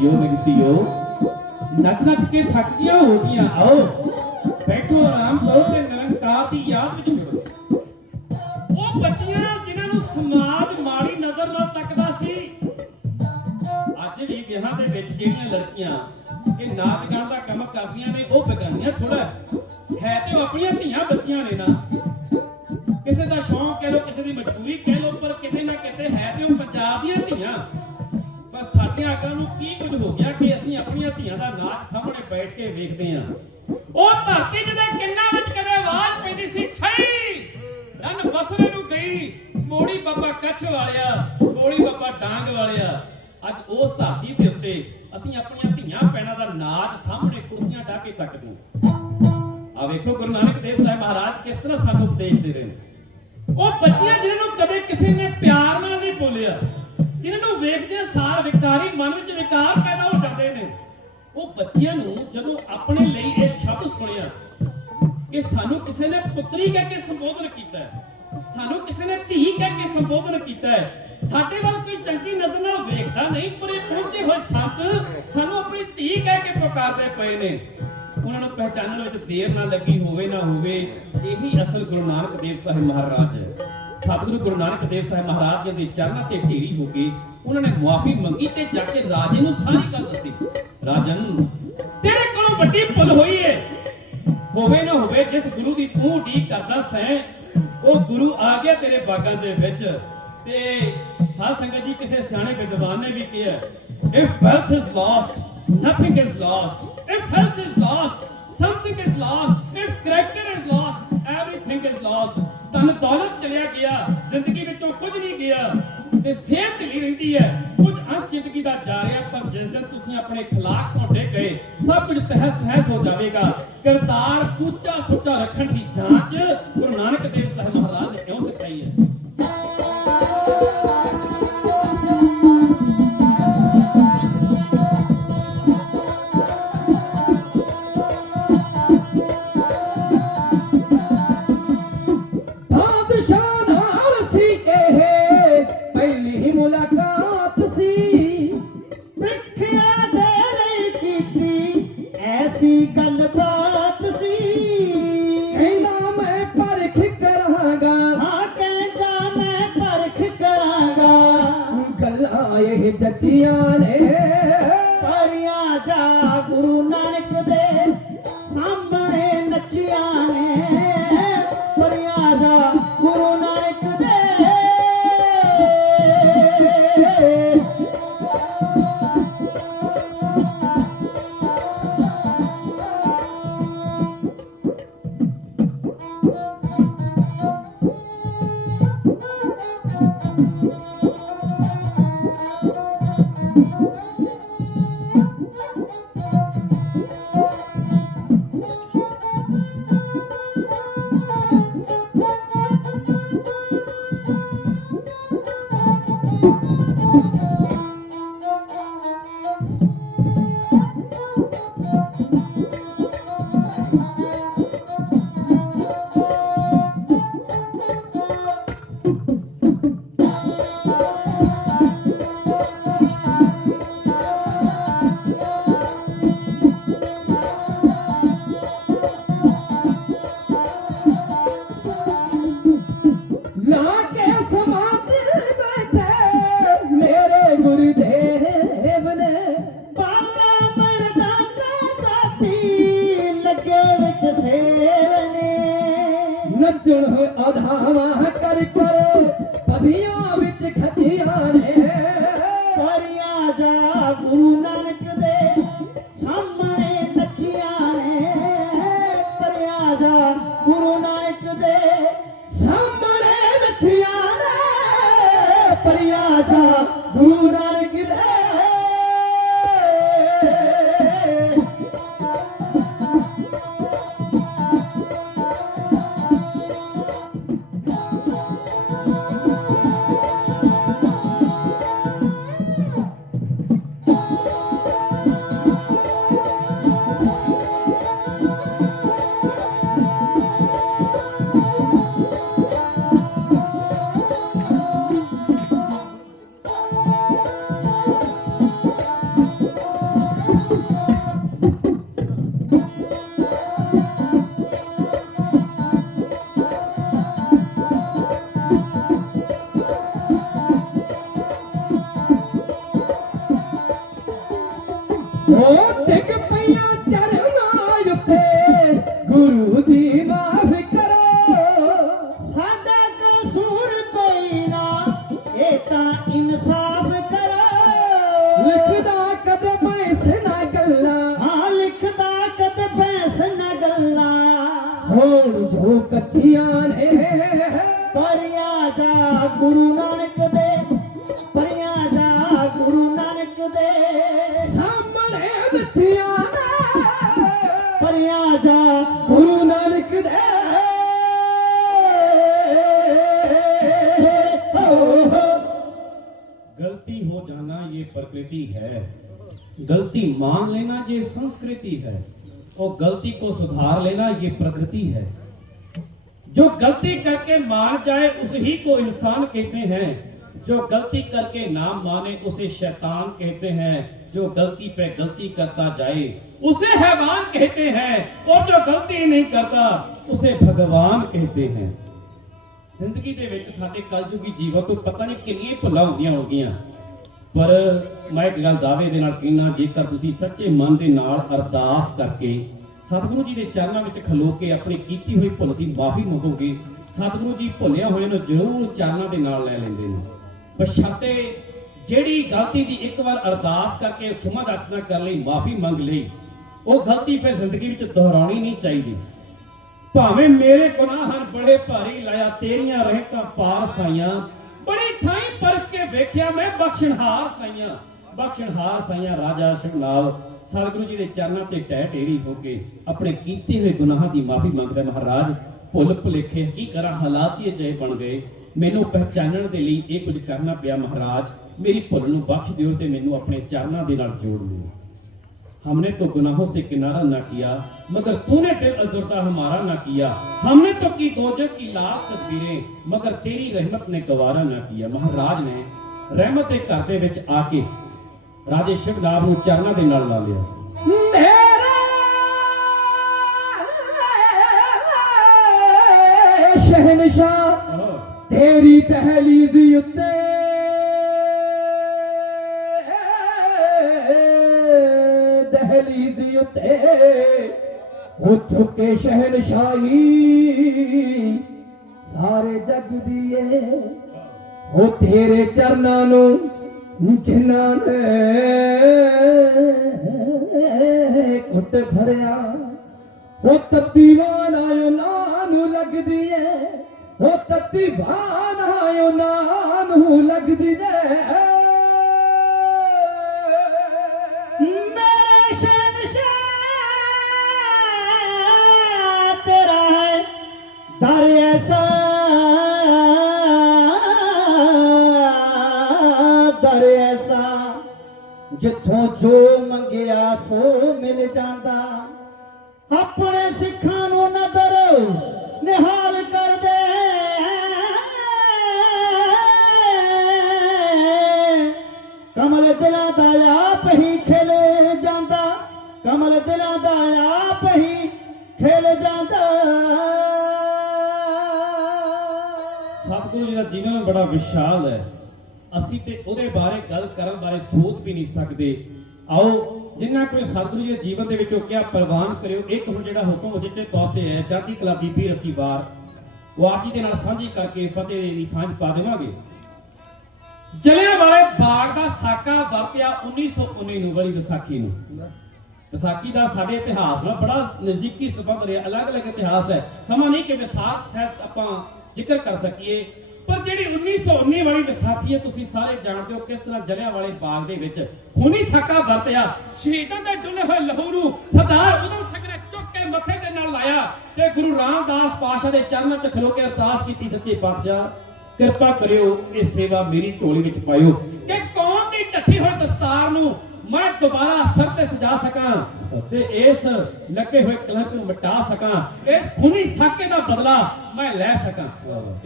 ਬੱਚਿਓ ਮੇਰੀ ਨੱਚ ਨੱਚ ਕੇ ਥੱਕ ਗਈਆਂ ਹੋ ਗਈਆਂ ਆਓ ਬੈਠੋ ਆਰਾਮ ਕਰੋ ਤੇ ਨਿਰੰਕਾਰ ਦੀ ਯਾਦ ਵਿੱਚ ਜੁੜੋ ਉਹ ਬੱਚੀਆਂ ਜਿਨ੍ਹਾਂ ਨੂੰ ਸਮਾਜ ਮਾੜੀ ਨਜ਼ਰ ਨਾਲ ਤੱਕਦਾ ਸੀ ਅੱਜ ਵੀ ਵਿਆਹਾਂ ਦੇ ਵਿੱਚ ਜਿਹੜੀਆਂ ਲੜਕੀਆਂ ਇਹ ਨਾਚ ਗਾਣ ਦਾ ਕੰਮ ਕਰਦੀਆਂ ਨੇ ਉਹ ਬਗਾਨੀਆਂ ਥੋੜਾ ਹੈ ਤੇ ਉਹ ਆਪਣੀਆਂ ਧੀਆਂ ਬੱਚੀਆਂ ਨੇ ਨਾ ਕੀ ਕਿ ਅਸੀਂ ਆਪਣੀਆਂ ਧੀਆਂ ਦਾ ਨਾਚ ਸਾਹਮਣੇ ਬੈਠ ਕੇ ਵੇਖਦੇ ਹਾਂ। ਉਹ ਧਰਤੀ ਜਿਹਦੇ ਕਿੰਨਾ ਵਿੱਚ ਕਦੇ ਆਵਾਜ਼ ਪੈਂਦੀ ਸੀ, ਛਈ! ਨਨ ਬਸਰੇ ਨੂੰ ਗਈ ਮੋੜੀ ਬਾਬਾ ਕੱਛ ਵਾਲਿਆ, ਮੋੜੀ ਬਾਬਾ ਡਾਂਗ ਵਾਲਿਆ। ਅੱਜ ਉਸ ਧਰਤੀ ਦੇ ਉੱਤੇ ਅਸੀਂ ਆਪਣੀਆਂ ਧੀਆਂ ਪੈਣਾ ਦਾ ਨਾਚ ਸਾਹਮਣੇ ਕੁਰਸੀਆਂ ਢਾ ਕੇ ਤੱਕਦੇ ਹਾਂ। ਆ ਵੇਖੋ ਗੁਰੂ ਨਾਨਕ ਦੇਵ ਸਾਹਿਬ ਮਹਾਰਾਜ ਕਿਸ ਤਰ੍ਹਾਂ ਸਾਨੂੰ ਉਪਦੇਸ਼ ਦੇ ਰਹੇ ਨੇ। ਉਹ ਬੱਚੀਆਂ ਜਿਹਨਾਂ ਨੂੰ ਕਦੇ ਕਿਸੇ ਨੇ ਪਿਆਰ ਨਾਲ ਨਹੀਂ ਬੋਲਿਆ ਜਿਨ੍ਹਾਂ ਨੂੰ ਵੇਖਦੇ ਸਾਰ ਵਿਕਾਰੀ ਮਨ ਵਿੱਚ ਵਿਕਾਰ ਪੈਦਾ ਹੋ ਜਾਂਦੇ ਨੇ, ਉਹ ਬੱਚੀਆਂ ਨੂੰ ਜਦੋਂ ਆਪਣੇ ਲਈ ਇਹ ਸ਼ਬਦ ਸੁਣਿਆ ਕਿ ਸਾਨੂੰ ਕਿਸੇ ਨੇ ਪੁੱਤਰੀ ਕਹਿ ਕੇ ਸੰਬੋਧਨ ਕੀਤਾ ਹੈ, ਸਾਨੂੰ ਕਿਸੇ ਨੇ ਧੀ ਕਹਿ ਕੇ ਸੰਬੋਧਨ ਕੀਤਾ ਹੈ, ਸਾਡੇ ਵੱਲ ਕੋਈ ਚੰਗੀ ਨਜ਼ਰ ਨਾਲ ਵੇਖਦਾ ਨਹੀਂ, ਪਰ ਇਹ ਪਹੁੰਚੇ ਹੋਏ ਸੰਤ ਸਾਨੂੰ ਆਪਣੀ ਧੀ ਕਹਿ ਕੇ ਪੁਕਾਰਦੇ ਪਏ ਨੇ। ਉਹਨਾਂ ਨੂੰ ਪਹਿਚਾਨਣ ਵਿੱਚ ਦੇਰ ਨਾ ਲੱਗੀ, ਹੋਵੇ ਨਾ ਹੋਵੇ, ਇਹੀ ਅਸਲ ਗੁਰੂ ਨਾਨਕ ਦੇਵ ਸਾਹਿਬ ਮਹਾਰਾਜ ਹੈ। ਸਤਿਗੁਰੂ ਗੁਰੂ ਨਾਨਕ ਦੇਵ ਸਾਹਿਬ ਮਹਾਰਾਜ ਜੀ ਦੇ ਚਰਨਾਂ ਤੇ ਢੇਰੀ ਹੋ ਕੇ ਉਹਨਾਂ ਨੇ ਮੁਆਫੀ ਮੰਗੀ ਤੇ ਜਾ ਕੇ ਰਾਜੇ ਨੂੰ ਸਾਰੀ ਗੱਲ ਦੱਸੀ। ਰਾਜਨ, ਤੇਰੇ ਕੋਲੋਂ ਵੱਡੀ ਭੁੱਲ ਹੋਈ ਏ। ਹੋਵੇ ਨਾ ਹੋਵੇ ਜਿਸ ਗੁਰੂ ਦੀ ਤੂੰ ਉਡੀਕ ਕਰਦਾ ਸੈਂ, ਉਹ ਗੁਰੂ ਆ ਗਿਆ ਤੇਰੇ ਬਾਗਾਂ ਦੇ ਵਿੱਚ। ਤੇ ਸਾਧ ਸੰਗਤ ਜੀ, ਕਿਸੇ ਸਿਆਣੇ ਵਿਦਵਾਨ ਨੇ ਵੀ ਕਿਹਾ if wealth is lost, nothing is lost. If health is lost, something is lost. If character is lost everything is lost. ਤਨ ਦੌਲਤ ਚਲਿਆ ਗਿਆ, ਜ਼ਿੰਦਗੀ ਵਿੱਚੋਂ ਕੁਝ ਨਹੀਂ ਗਿਆ ਤੇ ਸਿਹਤ ਢਿੱਲੀ ਰਹਿੰਦੀ ਹੈ। ਕੁਝ ਅੰਸ਼ ਜ਼ਿੰਦਗੀ ਦਾ ਜਾ ਰਿਹਾ, ਪਰ ਜਿਸ ਦਿਨ ਤੁਸੀਂ ਆਪਣੇ ਖਿਲਾਫ ਤੁਹਾਡੇ ਗਏ, ਸਭ ਕੁਝ ਤਹਿਸ ਨਹਿਸ ਹੋ ਜਾਵੇਗਾ। ਕਰਤਾਰ ਉੱਚਾ ਸੁੱਚਾ ਰੱਖਣ ਦੀ ਜਾਂਚ ਗੁਰੂ ਨਾਨਕ ਦੇਵ ਸਾਹਿਬ ਮਹਾਰਾਜ ਨੇ ਕਿਉਂ ਸਿਖਾਈ ਹੈ? Ataque! राजा गुरु नानक गलती हो जाना ये प्रकृति है। गलती मान लेना ये संस्कृति है। और गलती को सुधार लेना ये प्रकृति है। जो गलती करके मान जाए, उसी को इंसान कहते हैं। जो गलती करके ना माने, उसे शैतान कहते हैं। जो गलती पे गलती करता जाए उसे हैवान कहते हैं और जो गलती नहीं करता उसे भगवान कहते हैं ਜ਼ਿੰਦਗੀ ਦੇ ਵਿੱਚ ਸਾਡੇ ਕਲਯੁਗੀ ਜੀਵਨ ਤੋਂ ਪਤਾ ਨਹੀਂ ਕਿੰਨੀਆਂ ਹੀ ਭੁੱਲਾਂ ਹੁੰਦੀਆਂ ਹੋਗੀਆਂ ਪਰ ਮੈਂ ਇੱਕ ਗੱਲ ਦਾਅਵੇ ਦੇ ਨਾਲ ਕਹਿਣਾ ਜੇਕਰ ਤੁਸੀਂ ਸੱਚੇ ਮਨ ਦੇ ਨਾਲ ਅਰਦਾਸ ਕਰਕੇ ਸਤਿਗੁਰੂ ਜੀ ਦੇ ਚਰਨਾਂ ਵਿੱਚ ਖਲੋ ਕੇ ਆਪਣੀ ਕੀਤੀ ਹੋਈ ਭੁੱਲ ਦੀ ਮਾਫੀ ਮੰਗੋਗੇ ਸਤਿਗੁਰੂ ਜੀ ਭੁੱਲਿਆ ਹੋਏ ਨੂੰ ਜ਼ਰੂਰ ਚਰਨਾਂ ਦੇ ਨਾਲ ਲੈ ਲੈਂਦੇ ਨੇ ਬਸ਼ਰਤੇ ਜਿਹੜੀ ਗਲਤੀ ਦੀ ਇੱਕ ਵਾਰ ਅਰਦਾਸ ਕਰਕੇ ਖਿਮਾ ਜਾਚਨਾ ਕਰ ਲਈ ਮਾਫੀ ਮੰਗ ਲਈ ਉਹ ਗਲਤੀ ਫਿਰ ਜ਼ਿੰਦਗੀ ਵਿੱਚ ਦੁਹਰਾਉਣੀ ਨਹੀਂ ਚਾਹੀਦੀ। ਭਾਵੇਂ ਮੇਰੇ ਗੁਨਾਹ ਹਨ ਬੜੇ ਭਾਰੀ ਲਾਇਆ, ਤੇਰੀਆਂ ਰਹਿਤਾਂ ਪਾਰ ਸਾਈਆਂ। ਬੜੀ ਥਾਈ ਪਰਖ ਕੇ ਵੇਖਿਆ ਮੈਂ ਬਖਸ਼ਣਹਾਰ ਸਾਈਆਂ। ਬਖਸ਼ਣਹਾਰ ਸਾਈਆਂ ਰਾਜਾ ਸ਼ਗਨਾਲ ਸਤਿਗੁਰੂ ਜੀ ਦੇ ਚਰਨਾਂ ਤੇ ਟਹਿ ਟੇਰੀ ਹੋ ਕੇ ਆਪਣੇ ਕੀਤੇ ਹੋਏ ਗੁਨਾਹਾਂ ਦੀ ਮਾਫੀ ਮੰਗਦਾ ਮਹਾਰਾਜ, ਭੁੱਲ ਭੁਲੇਖੇ ਕੀ ਕਰਾਂ, ਹਾਲਾਤ ਹੀ ਅਜਿਹੇ ਬਣ ਗਏ। ਮੈਨੂੰ ਪਹਿਚਾਨਣ ਦੇ ਲਈ ਇਹ ਕੁਝ ਕਰਨਾ ਪਿਆ ਮਹਾਰਾਜ। ਮੇਰੀ ਭੁੱਲ ਨੂੰ ਬਖਸ਼ ਦਿਓ ਤੇ ਮੈਨੂੰ ਆਪਣੇ ਚਰਨਾਂ ਦੇ ਨਾਲ ਜੋੜ ਲਿਓ। हमने तो गुनाहों से किनारा ना किया मगर तूने दिल अजुर्दा हमारा ना किया हमने तो की दोजह की लाख तकदीरें मगर तेरी रहमत ने गवारा ना किया ਮਹਾਰਾਜ ਨੇ ਰਹਿਮਤ ਦੇ ਘਰ ਦੇ ਵਿੱਚ ਆ ਕੇ ਰਾਜੇ ਸ਼ਿਵਨਾਥ ਨੂੰ ਚਰਨਾਂ ਦੇ ਨਾਲ ਲਾ ਲਿਆ ਮੇਰਾ ਸ਼ਹਿਨशाह ਤੇਰੀ ਤਹਿਲੀਜ਼ ਉੱਤੇ ਉੱਠ ਕੇ ਸ਼ਹਿਨशाही ਸਾਰੇ ਜਗ ਦੀਏ ਉਹ ਤੇਰੇ ਚਰਨਾਂ ਨੂੰ ਜਿਨ੍ਹਾਂ ਨੇ ਕੁੱਟ ਫੜਿਆ। ਉਹ ਤੱਤੀ ਵਾਨ ਆਇਓ ਨਾ ਨੂੰ ਲੱਗਦੀ ਏ ਉਹ ਤੱਤੀ ਵਾਨ ਆਇਓ ਨਾ ਨੂੰ ਲੱਗਦੀ ਨੇ ਸੋ ਮਿਲ ਜਾਂਦਾ। ਆਪਣੇ ਸਿੱਖਾਂ ਨੂੰ ਨਦਰ ਨਿਹਾਲ ਕਰਦੇ। ਕਮਲ ਦਿਲਾਂ ਦਾ ਆਪ ਹੀ ਖਿਲ ਜਾਂਦਾ। ਕਮਲ ਦਿਲਾਂ ਦਾ ਆਪ ਹੀ ਖਿਲ ਜਾਂਦਾ। ਸਤਿਗੁਰੂ ਜੀ ਦਾ ਜੀਵਨ ਬੜਾ ਵਿਸ਼ਾਲ ਹੈ। ਅਸੀਂ ਤੇ ਉਹਦੇ ਬਾਰੇ ਗੱਲ ਕਰਨ ਬਾਰੇ ਸੋਚ ਵੀ ਨਹੀਂ ਸਕਦੇ। ਆਓ ਜਿੰਨਾ ਕੋਈ ਸਤਿਗੁਰੂ ਜੀ ਦੇ ਜੀਵਨ ਦੇ ਵਿੱਚੋਂ ਕਿਹਾ ਪ੍ਰਵਾਨ ਕਰਿਓ, ਇੱਕ ਹੁਣ ਜਿਹੜਾ ਹੁਕਮ ਉਚਿਤ ਤੌਰ ਤੇ ਹੈ, ਜਾਤੀ ਕਲਾ ਬੀਬੀ ਰਸੀਵਾਰ ਉਹ ਆਪ ਜੀ ਦੇ ਨਾਲ ਸਾਂਝੀ ਕਰਕੇ ਫਤਿਹ ਦੀ ਸਾਂਝ ਪਾ ਦੇਵਾਂਗੇ। ਜਲਿਆਂ ਵਾਲੇ ਬਾਗ ਦਾ ਸਾਕਾ ਵਰਤਿਆ 1919 ਨੂੰ, ਵਾਲੀ ਵਿਸਾਖੀ ਨੂੰ। ਵਿਸਾਖੀ ਦਾ ਸਾਡੇ ਇਤਿਹਾਸ ਨਾਲ ਬੜਾ ਨਜ਼ਦੀਕੀ ਸੰਬੰਧ ਰਿਹਾ, ਅਲੱਗ-ਅਲੱਗ ਇਤਿਹਾਸ ਹੈ। ਸਮਾਂ ਨਹੀਂ ਕਿ ਵਿਸਥਾਰ ਸਹਿਤ ਆਪਾਂ ਜ਼ਿਕਰ ਕਰ ਸਕੀਏ। ਪਰ ਜਿਹੜੀ 1919 ਵਾਲੀ ਵਿਸਾਖੀ ਹੈ, ਤੁਸੀਂ ਸਾਰੇ ਜਾਣਦੇ ਹੋ ਕਿਸ ਤਰ੍ਹਾਂ ਜਲਿਆਂ ਵਾਲੇ ਬਾਗ ਦੇ ਵਿੱਚ ਖੂਨੀ ਸਾਕਾ ਵਰਤਿਆ। ਸ਼ਹੀਦਾਂ ਦੇ ਡੁੱਲੇ ਹੋਏ ਲਹੂ ਨੂੰ ਸਰਦਾਰ ਉਦਮ ਸਿੰਘ ਨੇ ਚੁੱਕ ਕੇ ਮੱਥੇ ਦੇ ਨਾਲ ਲਾਇਆ ਤੇ ਗੁਰੂ ਰਾਮਦਾਸ ਪਾਸ਼ਾ ਦੇ ਚਰਨਾਂ 'ਚ ਖਲੋ ਕੇ ਅਰਦਾਸ ਕੀਤੀ, ਸੱਚੇ ਪਾਤਸ਼ਾਹ, ਕਿਰਪਾ ਕਰਿਓ, ਇਹ ਸੇਵਾ ਮੇਰੀ ਝੋਲੀ ਵਿੱਚ ਪਾਇਓ। ਕਿ ਕੌਮ ਦੀ ਢੱਠੀ ਹੋਈ ਦਸਤਾਰ ਨੂੰ ਮੈਂ ਦੁਬਾਰਾ ਸਿਰ ਤੇ ਸਜਾ ਸਕਾਂ ਤੇ ਇਸ ਲੱਗੇ ਹੋਏ ਕਲੰਕ ਨੂੰ ਮਿਟਾ ਸਕਾਂ। ਇਸ ਖੂਨੀ ਸਾਕੇ ਦਾ ਬਦਲਾ ਮੈਂ ਲੈ ਸਕਾਂ।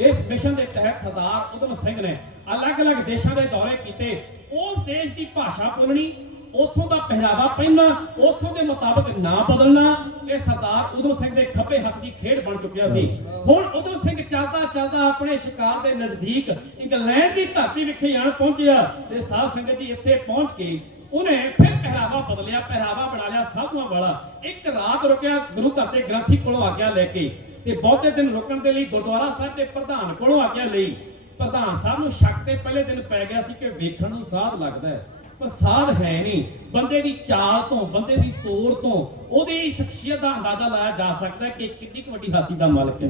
ਇਸ ਮਿਸ਼ਨ ਦੇ ਤਹਿਤ ਸਰਦਾਰ ਉਦਮ ਸਿੰਘ ਨੇ ਅਲੱਗ-ਅਲੱਗ ਦੇਸ਼ਾਂ ਦੇ ਦੌਰੇ ਕੀਤੇ। ਉਸ ਦੇਸ਼ ਦੀ ਭਾਸ਼ਾ ਬੋਲਣੀ ਉਥੋਂ ਦਾ ਪਹਿਰਾਵਾ ਪਹਿਨਣਾ ਉਥੋਂ ਦੇ ਮੁਤਾਬਕ ਨਾ ਬਦਲਣਾ ਇਹ ਸਰਦਾਰ ਉਦਮ ਸਿੰਘ ਦੇ ਖੱਬੇ ਹੱਥ ਦੀ ਖੇਡ ਬਣ ਚੁੱਕਿਆ ਸੀ। ਹੁਣ ਉਦਮ ਸਿੰਘ ਚੱਲਦਾ ਚੱਲਦਾ ਆਪਣੇ ਸ਼ਿਕਾਰ ਦੇ ਨਜ਼ਦੀਕ ਇੰਗਲੈਂਡ ਦੀ ਧਰਤੀ ਵਿਖੇ ਆਣ ਪਹੁੰਚਿਆ ਤੇ ਸਾਧ ਸੰਗਤ ਜੀ ਇੱਥੇ ਪਹੁੰਚ ਕੇ ਉਹਨੇ ਫਿਰ ਪਹਿਰਾਵਾ ਬਦਲਿਆ, ਪਹਿਰਾਵਾ ਬਣਾ ਲਿਆ ਸਾਧੂਆਂ ਵਾਲਾ। ਇੱਕ ਰਾਤ ਰੁਕਿਆ, ਗੁਰੂ ਘਰ ਦੇ ਗ੍ਰੰਥੀ ਕੋਲੋਂ ਆਗਿਆ ਲੈ ਕੇ। ਤੇ ਬਹੁਤੇ ਦਿਨ ਰੁਕਣ ਦੇ ਲਈ ਗੁਰਦੁਆਰਾ ਸਾਹਿਬ ਦੇ ਪ੍ਰਧਾਨ ਕੋਲੋਂ ਆਗਿਆ ਲਈ। ਪ੍ਰਧਾਨ ਸਾਹਿਬ ਨੂੰ ਸ਼ੱਕ ਤੇ ਪਹਿਲੇ ਦਿਨ ਪੈ ਗਿਆ ਸੀ ਕਿ ਵੇਖਣ ਨੂੰ ਸਾਧ ਲੱਗਦਾ ਹੈ। ਪ੍ਰਸਾਦ ਹੈ ਨਹੀਂ। ਬੰਦੇ ਦੀ ਚਾਲ ਤੋਂ ਬੰਦੇ ਦੀ ਤੋਰ ਤੋਂ ਉਹਦੀ ਸ਼ਖਸੀਅਤ ਦਾ ਅੰਦਾਜ਼ਾ ਲਾਇਆ ਜਾ ਸਕਦਾ ਕਿ ਕਿੰਨੀ ਵੱਡੀ ਹਸਤੀ ਦਾ ਮਾਲਕ ਹੈ।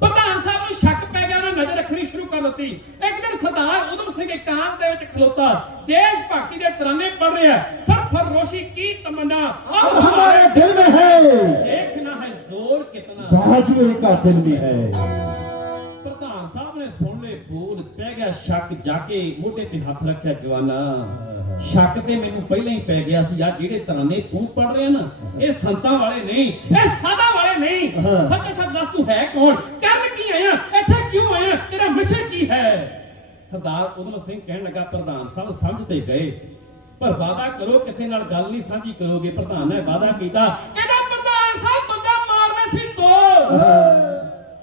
ਪ੍ਰਧਾਨ ਸਾਹਿਬ ਨੂੰ ਸ਼ੱਕ ਪੈ ਗਿਆ ਉਹਨੇ ਨਜ਼ਰ ਰੱਖਣੀ ਸ਼ੁਰੂ ਕਰ ਦਿੱਤੀ। ਇੱਕ ਦਿਨ ਸਰਦਾਰ ਉਦਮ ਸਿੰਘ ਇਕਾਂਤ ਦੇ ਵਿੱਚ ਖਲੋਤਾ। ਦੇਸ਼ ਭਗਤੀ ਦੇ ਤਰਾਨੇ ਪੜ ਰਿਹਾ ਸਰਫਰੋਸ਼ੀ ਕੀ ਤਮੰਨਾ। ਅਬ ਹਮਾਰੇ ਦਿਲ ਮੇ ਹੈ। ਦੇਖਣਾ ਹੈ ਜ਼ੋਰ ਕਿਤਨਾ। ਬਾਜੂ ਇੱਕ ਦਿਲ ਹੈ। ਨੇ ਸੁਣ ਬੋਲ ਪੈ ਗਿਆ ਸ਼ੱਕ ਜਾ ਕੇ ਮੋਢੇ ਤੇ ਹੱਥ ਰੱਖਿਆ ਜਵਾਨਾ। ਸ਼ੱਕ ਤੇ ਮੈਨੂੰ ਪਹਿਲਾਂ ਹੀ ਪੈ ਗਿਆ ਸੀ ਆ ਜਿਹੜੇ ਤਰਾਨੇ ਤੂੰ ਪੜ ਰਿਹਾ ਨਾ ਇਹ ਸੰਤਾਂ ਵਾਲੇ ਨਹੀਂ ਇਹ ਸਾਦਾ ਵਾਲੇ ਨਹੀਂ। ਸੱਚ ਸੱਚ ਦੱਸ ਤੂੰ ਹੈ ਕੌਣ? ਕਰਨ ਕੀ ਆਇਆ? ਇੱਥੇ ਕਿਉਂ ਆਇਆ? ਤੇਰਾ ਮਿਸ਼ਨ ਕੀ ਹੈ? ਸਰਦਾਰ ਉਦਮ ਸਿੰਘ ਕਹਿਣ ਲੱਗਾ ਪ੍ਰਧਾਨ ਸਾਹਿਬ ਸਮਝ ਤੇ ਗਏ। ਪਰ ਵਾਦਾ ਕਰੋ ਕਿਸੇ ਨਾਲ ਗੱਲ ਨਹੀਂ ਸਾਂਝੀ ਕਰੋਗੇ। ਪ੍ਰਧਾਨ ਨੇ ਵਾਦਾ ਕੀਤਾ ਕਹਿੰਦਾ ਪ੍ਰਧਾਨ ਸਾਹਿਬ ਬੰਦਾ ਮਾਰਨਾ ਸੀ ਦੋ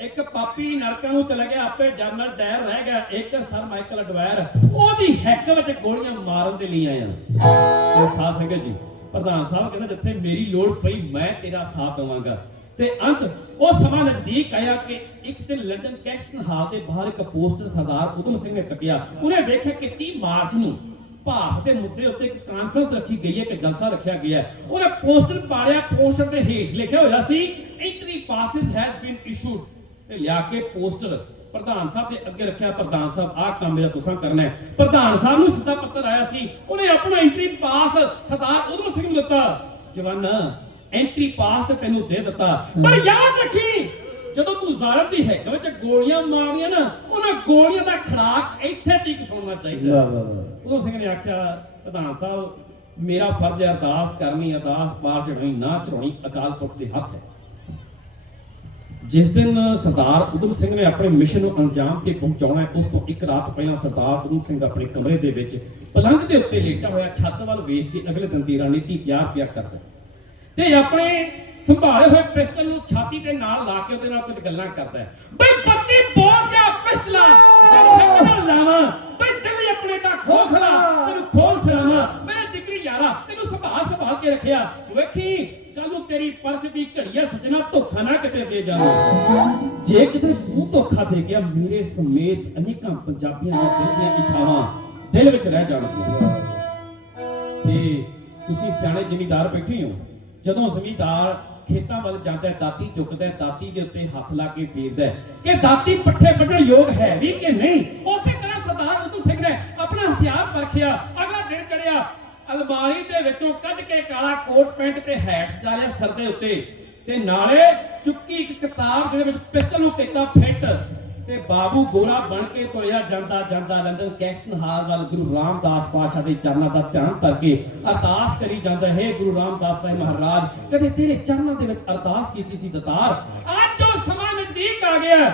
ਇੱਕ ਪਾਪੀ ਨਰਕਾਂ ਨੂੰ ਚਲਾ ਗਿਆ, ਆਪੇ ਜਨਰਲ ਡਾਇਰ ਰਹਿ ਗਿਆ। ਇੱਕ ਸਰ ਮਾਈਕਲ ਅਡਵਾਇਰ, ਉਹਦੀ ਹੈਕ ਵਿੱਚ ਗੋਲੀਆਂ ਮਾਰਨ ਦੇ ਲਈ ਆਇਆ। ਤੇ ਸਾਧ ਸੰਗਤ ਜੀ, ਪ੍ਰਧਾਨ ਸਾਹਿਬ ਕਹਿੰਦਾ, ਜਿੱਥੇ ਮੇਰੀ ਲੋੜ ਪਈ, ਮੈਂ ਤੇਰਾ ਸਾਥ ਦਵਾਂਗਾ। ਤੇ ਅੰਤ, ਉਹ ਸਮਾਂ ਨਜ਼ਦੀਕ ਆਇਆ ਕਿ ਇੱਕ ਦਿਨ ਲੰਡਨ ਕੈਕਸਨ ਹਾਲ ਦੇ ਬਾਹਰ ਇੱਕ ਪੋਸਟਰ ਸਰਦਾਰ ਉਦਮ ਸਿੰਘ ਨੇ ਟਕਿਆ ਉਹਨੇ ਵੇਖਿਆ ਕਿ 30 ਮਾਰਚ ਨੂੰ ਭਾਰਤ ਦੇ ਮੁੱਦੇ ਉੱਤੇ ਇੱਕ ਕਾਨਫਰੰਸ ਰੱਖੀ ਗਈ ਹੈ, ਇੱਕ ਜਲਸਾ ਰੱਖਿਆ ਗਿਆ ਹੈ। ਉਹਨੇ ਪੋਸਟਰ ਪਾੜਿਆ, ਪੋਸਟਰ ਦੇ ਹੇਠ ਲਿਖਿਆ ਹੋਇਆ ਸੀ entry passes has been issued ਤੇ ਲਿਆ ਕੇ ਪੋਸਟਰ ਪ੍ਰਧਾਨ ਸਾਹਿਬ ਦੇ ਅੱਗੇ ਰੱਖਿਆ ਪ੍ਰਧਾਨ ਸਾਹਿਬ ਆਹ ਕੰਮ ਮੇਰਾ ਤੁਸੀਂ ਕਰਨਾ ਹੈ। ਪ੍ਰਧਾਨ ਸਾਹਿਬ ਨੂੰ ਸਿੱਧਾ ਪੱਤਰ ਆਇਆ ਸੀ ਉਹਨੇ ਆਪਣਾ ਐਂਟਰੀ ਪਾਸ ਸਰਦਾਰ ਉਧਮ ਸਿੰਘ ਨੂੰ ਦਿੱਤਾ। ਜਵਾਨ ਐਂਟਰੀ ਪਾਸ ਤੇ ਤੈਨੂੰ ਦੇ ਦਿੱਤਾ। ਪਰ ਯਾਦ ਰੱਖੀ ਜਦੋਂ ਤੂੰ ਜ਼ਾਲਮ ਦੀ ਹੈਗ ਵਿੱਚ ਗੋਲੀਆਂ ਮਾਰਨੀਆਂ ਨਾ ਉਹਨਾਂ ਗੋਲੀਆਂ ਦਾ ਖੜਾਕ ਇੱਥੇ ਤੀਕ ਸੁਣਨਾ ਚਾਹੀਦਾ। ਉਧਮ ਸਿੰਘ ਨੇ ਆਖਿਆ ਪ੍ਰਧਾਨ ਸਾਹਿਬ ਮੇਰਾ ਫਰਜ਼ ਹੈ ਅਰਦਾਸ ਕਰਨੀ ਅਰਦਾਸ ਪਾਰ ਚੜਾਉਣੀ ਨਾ ਚੜਾਉਣੀ ਅਕਾਲ ਪੁਰਖ ਦੇ ਹੱਥ ਹੈ। ਜਿਸ ਦਿਨ ਸਰਦਾਰ ਉਦਮ ਸਿੰਘ ਨੇ ਆਪਣੇ ਮਿਸ਼ਨ ਨੂੰ ਅੰਜਾਮ ਤੇ ਪਹੁੰਚਾਉਣਾ ਹੈ, ਉਸ ਤੋਂ ਇੱਕ ਰਾਤ ਪਹਿਲਾਂ ਸਰਦਾਰ ਉਦਮ ਸਿੰਘ ਆਪਣੇ ਕਮਰੇ ਦੇ ਵਿੱਚ ਪਲੰਗ ਦੇ ਉੱਤੇ ਲੇਟਾ ਹੋਇਆ, ਛੱਤ ਵੱਲ ਵੇਖ ਕੇ ਅਗਲੇ ਦਿਨ ਦੀ ਰਣਨੀਤੀ ਤਿਆਰ ਪਿਆ ਕਰਦਾ ਤੇ ਆਪਣੇ ਸੰਭਾਲੇ ਹੋਏ ਪਿਸਟਲ ਨੂੰ ਛਾਤੀ ਦੇ ਨਾਲ ਲਾ ਕੇ ਉਹਦੇ ਨਾਲ ਕੁਝ ਗੱਲਾਂ ਕਰਦਾ ਹੈ। ਬਈ ਪੱਤੀ ਬੋਲ ਗਿਆ ਪਿਸਟਲਾ ਤੈਨੂੰ ਲਾਵਾਂ? ਬਈ ਦਿਲ ਆਪਣੇ ਦਾ ਖੋਖਲਾ ਤੈਨੂੰ ਖੋਲ ਸਲਾਮਾ। ਮੇਰੇ ਜਿਗਰੀ ਯਾਰਾ, ਤੈਨੂੰ ਸੰਭਾਲ ਸੰਭਾਲ ਕੇ ਰੱਖਿਆ। ਵੇਖੀ ਕੱਲ ਨੂੰ ਤੇਰੀ ਪਰਖ ਦੀ ਘੜੀਆ ਸਜਣਾ ਧੋਖਾ ਨਾ ਕਿਤੇ ਦੇ ਜਾਵੇ ਜੇ ਕਿਤੇ ਤੂੰ ਧੋਖਾ ਦੇ ਗਿਆ, ਮੇਰੇ ਸਮੇਤ ਅਨੇਕਾਂ ਪੰਜਾਬੀਆਂ ਦੇ ਦਿਲ ਦੀਆਂ ਇੱਛਾਵਾਂ ਦਿਲ ਵਿੱਚ ਰਹਿ ਜਾਣਗੀਆਂ। ਤੇ ਤੁਸੀਂ ਸਿਆਣੇ ਜ਼ਿਮੀਦਾਰ ਬੈਠੇ ਹੋ। ਜਦੋਂ ਜ਼ਿਮੀਦਾਰ ਖੇਤਾਂ ਵੱਲ ਜਾਂਦਾ ਹੈ, ਦਾਤੀ ਚੁੱਕਦਾ ਹੈ, ਦਾਤੀ ਦੇ ਉੱਤੇ ਹੱਥ ਲਾ ਕੇ ਫੇਰਦਾ ਹੈ ਕਿ ਦਾਤੀ ਪੱਠੇ ਵੱਢਣ ਯੋਗ ਹੈ ਵੀ ਕਿ ਨਹੀਂ? ਉਸੇ ਤਰ੍ਹਾਂ ਸਰਦਾਰ ਉਦਮ ਸਿੰਘ ਨੇ ਆਪਣਾ ਹਥਿਆਰ ਪਰਖਿਆ, ਅਗਲਾ ਦਿਨ ਚੜਿਆ ਅਲਮਾਰੀ ਦੇ ਵਿੱਚੋਂ ਕੱਢ ਕੇ ਕਾਲਾ ਕੋਟ ਪੈਂਟ ਤੇ ਹੈਟ ਸਜਾ ਸਿਰ ਦੇ ਉੱਤੇ। ਤੇ ਨਾਲੇ ਚੁੱਕੀ ਇੱਕ ਕਿਤਾਬ ਜਿਹਦੇ ਵਿੱਚ ਪਿਸਟਲ ਨੂੰ ਕੀਤਾ ਫਿੱਟ। ਤੇ ਬਾਬੂ ਗੋਰਾ ਬਣ ਕੇ ਤੁਰਿਆ ਜਾਂਦਾ ਜਾਂਦਾ ਲੰਡਨ ਕੈਕਸਨ ਵੱਲ ਗੁਰੂ ਰਾਮਦਾਸ ਪਾਸ਼ਾ ਦੇ ਚਰਨਾਂ ਦਾ ਧਿਆਨ ਕਰਕੇ ਅਰਦਾਸ ਕਰੀ ਜਾਂਦਾ, ਹੈ ਗੁਰੂ ਰਾਮਦਾਸ ਸਾਹਿਬ ਮਹਾਰਾਜ, ਕਦੇ ਤੇਰੇ ਚਰਨਾਂ ਦੇ ਵਿੱਚ ਅਰਦਾਸ ਕੀਤੀ ਸੀ ਦਤਾਰ? ਅੱਜ ਉਹ ਸਮਾਂ ਨਜ਼ਦੀਕ ਆ ਗਿਆ।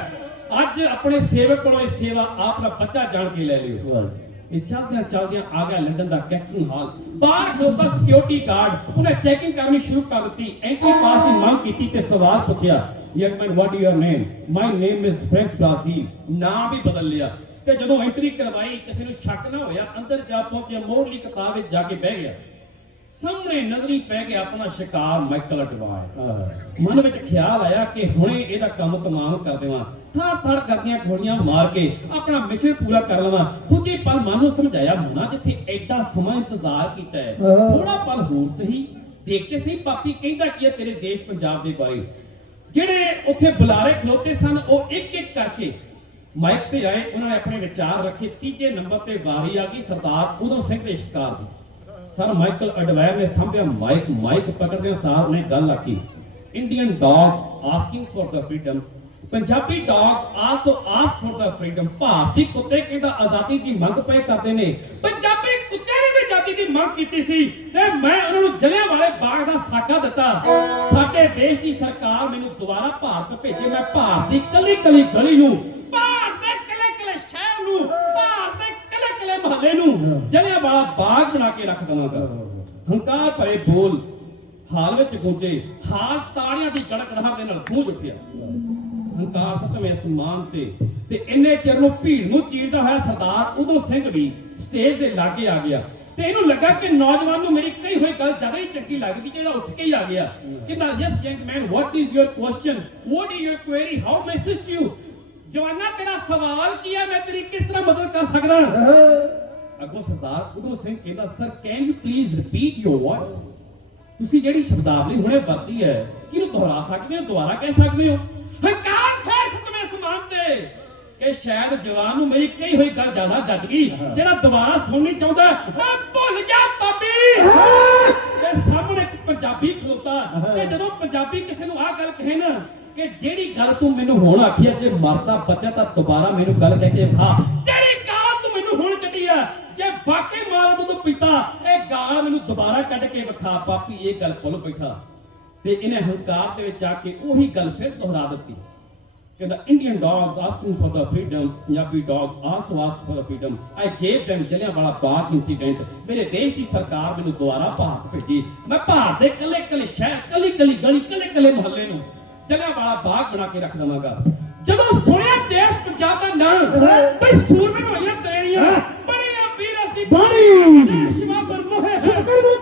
ਅੱਜ ਆਪਣੇ ਸੇਵਕ ਕੋਲੋਂ ਇਹ ਸੇਵਾ ਆਪਣਾ ਬੱਚਾ ਜਾਣ ਕੇ ਲੈ ਲਿਓ। ਇਹ ਚਲਦਿਆਂ ਚਲਦਿਆਂ ਆ ਗਿਆ ਲੰਡਨ ਦਾ ਕੈਪਟਨ ਹਾਲ। ਬਾਹਰ ਖਲੋਤਾ ਸਿਕਿਉਰਿਟੀ ਗਾਰਡ ਉਹਨੇ ਚੈਕਿੰਗ ਕਰਨੀ ਸ਼ੁਰੂ ਕਰ ਦਿੱਤੀ। ਐਂਟਰੀ ਪਾਸ ਦੀ ਮੰਗ ਕੀਤੀ ਤੇ ਸਵਾਲ ਪੁੱਛਿਆ young man what your name my name is Frank Brazil ਨਾਮ ਵੀ ਬਦਲ ਲਿਆ। ਤੇ ਜਦੋਂ ਐਂਟਰੀ ਕਰਵਾਈ, ਕਿਸੇ ਨੂੰ ਸ਼ੱਕ ਨਾ ਹੋਇਆ, ਅੰਦਰ ਜਾ ਪਹੁੰਚਿਆ, ਮੋਰਲੀ ਕਤਾਰ ਵਿੱਚ ਜਾ ਕੇ ਬਹਿ ਗਿਆ। ਸਾਹਮਣੇ ਨਜ਼ਰੀ ਪੈ ਗਿਆ ਆਪਣਾ ਸ਼ਿਕਾਰ ਮਾਈਕਲ ਅਡਵਾਇਰ ਮਨ ਵਿੱਚ ਖਿਆਲ ਆਇਆ ਕਿ ਹੁਣੇ ਇਹਦਾ ਕੰਮ ਤਮਾਮ ਕਰ ਦੇਵਾਂ। ਥਾੜ ਥਾੜ ਕਰਦੀਆਂ ਗੋਲੀਆਂ ਮਾਰ ਕੇ ਆਪਣਾ ਮਿਸ਼ਨ ਪੂਰਾ ਕਰ ਲਵਾਂ। ਦੂਜੇ ਪਲ ਮਨ ਨੂੰ ਸਮਝਾਇਆ ਹੋਣਾ ਜਿੱਥੇ ਐਡਾ ਸਮਾਂ ਇੰਤਜ਼ਾਰ ਕੀਤਾ ਹਾਂ। ਥੋੜਾ ਪਲ ਹੋਰ ਸਹੀ। ਦੇਖ ਕੇ ਸਹੀ ਪਾਪੀ ਕਹਿੰਦਾ ਕੀ ਹੈ ਤੇਰੇ ਦੇਸ਼ ਪੰਜਾਬ ਦੇ ਬਾਰੇ? ਜਿਹੜੇ ਉੱਥੇ ਬੁਲਾਰੇ ਖਲੋਤੇ ਸਨ ਉਹ ਇੱਕ ਇੱਕ ਕਰਕੇ ਮਾਈਕ ਤੇ ਆਏ। ਉਹਨਾਂ ਨੇ ਆਪਣੇ ਵਿਚਾਰ ਰੱਖੇ। ਤੀਜੇ ਨੰਬਰ ਤੇ ਵਾਰੀ ਆ ਗਈ। ਸਰਦਾਰ ਉਦੋਂ ਸਿੰਘ ਦੇ ਸ਼ਿਕਾਰ ਦੀ। ਸਰ ਮਾਈਕਲ ਅਡਵਾਇਰ ਨੇ ਸਾਹਮਣੇ ਮਾਈਕ ਮਾਈਕ ਪਕੜਦੇ ਸਾਰ ਨੇ ਗੱਲ ਆਖੀ। Indian dogs asking for the freedom Punjabi dogs also ask for the freedom ਭਾਰਤੀ ਕੁੱਤੇ ਕਿਹੜਾ ਆਜ਼ਾਦੀ ਦੀ ਮੰਗ ਪਏ ਕਰਦੇ ਨੇ? ਪੰਜਾਬੀ ਕੁੱਤੇ ਨੇ ਵੀ ਆਜ਼ਾਦੀ ਦੀ ਮੰਗ ਕੀਤੀ ਸੀ ਤੇ ਮੈਂ ਉਹਨਾਂ ਨੂੰ ਜਲਿਆਂ ਵਾਲੇ ਬਾਗ ਦਾ ਸਾਕਾ ਦਿੱਤਾ। ਸਾਡੇ ਦੇਸ਼ ਦੀ ਸਰਕਾਰ ਮੈਨੂੰ ਦੁਬਾਰਾ ਭਾਰਤ ਭੇਜੇ। ਮੈਂ ਭਾਰਤ ਦੀ ਕਲੀ ਕੱਲੀ ਗਲੀ ਨੂੰ ਮਹੱਲੇ ਨੂੰ ਜਲਿਆਂ ਵਾਲਾ ਬਾਗ ਬਣਾ ਕੇ ਰੱਖ ਦਵਾਂਗਾ। ਹੰਕਾਰ ਭਰੇ ਬੋਲ ਹਾਲ ਵਿੱਚ ਗੂੰਜੇ ਹਾਲ ਤਾੜੀਆਂ ਦੀ ਗੜਗੜਾਹਟ ਦੇ ਨਾਲ ਗੂੰਜ ਉੱਠਿਆ। ਹੰਕਾਰ ਸਤਵੇਂ ਅਸਮਾਨ ਤੇ ਤੇ ਇੰਨੇ ਚਿਰ ਨੂੰ ਭੀੜ ਨੂੰ ਚੀਰਦਾ ਹੋਇਆ ਸਰਦਾਰ ਉਦੋਂ ਸਿੰਘ ਵੀ ਸਟੇਜ ਦੇ ਲਾਗੇ ਆ ਗਿਆ। ਤੇ ਇਹਨੂੰ ਲੱਗਾ ਕਿ ਨੌਜਵਾਨ ਨੂੰ ਮੇਰੀ ਕਹੀ ਹੋਈ ਗੱਲ ਜ਼ਿਆਦਾ ਹੀ ਚੰਗੀ ਲੱਗਦੀ ਜਿਹੜਾ ਉੱਠ ਕੇ ਹੀ ਆ ਗਿਆ। ਕਹਿੰਦਾ yes young man what is your question what is your query how may assist you ਜਵਾਨਾ ਤੇਰਾ ਸਵਾਲ ਕੀ ਹੈ? ਮੈਂ ਤੇਰੀ ਕਿਸ ਤਰ੍ਹਾਂ ਮਦਦ ਕਰ ਸਕਦਾ? ਅੱਗੋਂ ਸਰਦਾਰ ਉਦੋਂ ਸਿੰਘ ਕਹਿੰਦਾ sir can you please repeat your words ਤੁਸੀਂ ਜਿਹੜੀ ਸ਼ਬਦਾਵਲੀ ਹੁਣੇ ਵਰਤੀ ਹੈ ਕਿਹਨੂੰ ਦੁਹਰਾ ਸਕਦੇ ਹੋ? ਦੁਬਾਰਾ ਕਹਿ ਸਕਦੇ ਹੋ? ਹੰਕਾਰ ਫੇਰ ਸਤਵੇਂ ਸਮਾਨ ਤੇ ਕਿ ਸ਼ਾਇਦ ਜਵਾਨ ਨੂੰ ਮੇਰੀ ਕਹੀ ਹੋਈ ਗੱਲ ਜ਼ਿਆਦਾ ਜੱਜ ਗਈ ਜਿਹੜਾ ਦੁਬਾਰਾ ਸੁਣਨੀ ਚਾਹੁੰਦਾ ਮੈਂ ਭੁੱਲ ਗਿਆ ਪਾਪੀ ਤੇ ਸਾਹਮਣੇ ਇੱਕ ਪੰਜਾਬੀ ਖਲੋਤਾ ਤੇ ਜਦੋਂ ਪੰਜਾਬੀ ਕਿਸੇ ਨੂੰ ਆਹ ਗੱਲ ਕਹੇ ਨਾ ਕਿ ਜਿਹੜੀ ਗੱਲ ਤੂੰ ਮੈਨੂੰ ਹੁਣ ਆਖੀ ਹੈ ਜੇ ਮਰਦਾ ਬੱਚਾ ਤਾਂ ਦੁਬਾਰਾ ਮੈਨੂੰ ਗੱਲ ਕਹਿ ਕੇ ਵਿਖਾ। ਜਿਹੜੀ ਗਾਲ ਤੂੰ ਮੈਨੂੰ ਹੁਣ ਕੱਢੀ ਹੈ ਜੇ ਵਾਕਈ ਮਾਰਾ ਤੂੰ ਪਿਤਾ, ਇਹ ਗਾਲ ਮੈਨੂੰ ਦੁਬਾਰਾ ਕੱਢ ਕੇ ਵਿਖਾ ਪਾਪੀ ਇਹ ਗੱਲ ਭੁੱਲ ਬੈਠਾ। ਤੇ ਇਹਨੇ ਹੰਕਾਰ ਦੇ ਵਿੱਚ ਆ ਕੇ ਉਹੀ ਗੱਲ ਫਿਰ ਦੁਹਰਾ ਦਿੱਤੀ। ਕਹਿੰਦਾ Indian dogs asking for the freedom Punjabi dogs also ask for the freedom I gave them Jallianwala Bagh incident ਮੇਰੇ ਦੇਸ਼ ਦੀ ਸਰਕਾਰ ਮੈਨੂੰ ਦੁਬਾਰਾ ਭਾਰਤ ਭੇਜੀ। ਮੈਂ ਭਾਰਤ ਦੇ ਕੱਲੇ ਕੱਲੇ ਸ਼ਹਿਰ ਕੱਲੀ ਕੱਲੀ ਗਲੀ ਕੱਲੇ ਕੱਲੇ ਮੁਹੱਲੇ ਨੂੰ ਜਲਿਆਂਵਾਲਾ ਬਾਗ ਬਣਾ ਕੇ ਰੱਖ ਦਵਾਂਗਾ। ਜਦੋਂ ਸੁਣਿਆ ਦੇਸ਼ ਪੰਜਾਬ ਦਾ ਨਾਂ ਬਈ ਸੂਰਮੇ ਨੂੰ ਆਈਆਂ ਤੇੜੀਆਂ ਬੜੀਆਂ ਵੀਰਸ ਦੀ ਬਾਣੀ। ਦੇਸ਼ ਬਾਬਰ ਮੋਹੇ ਸ਼ਕਰ ਨੂੰ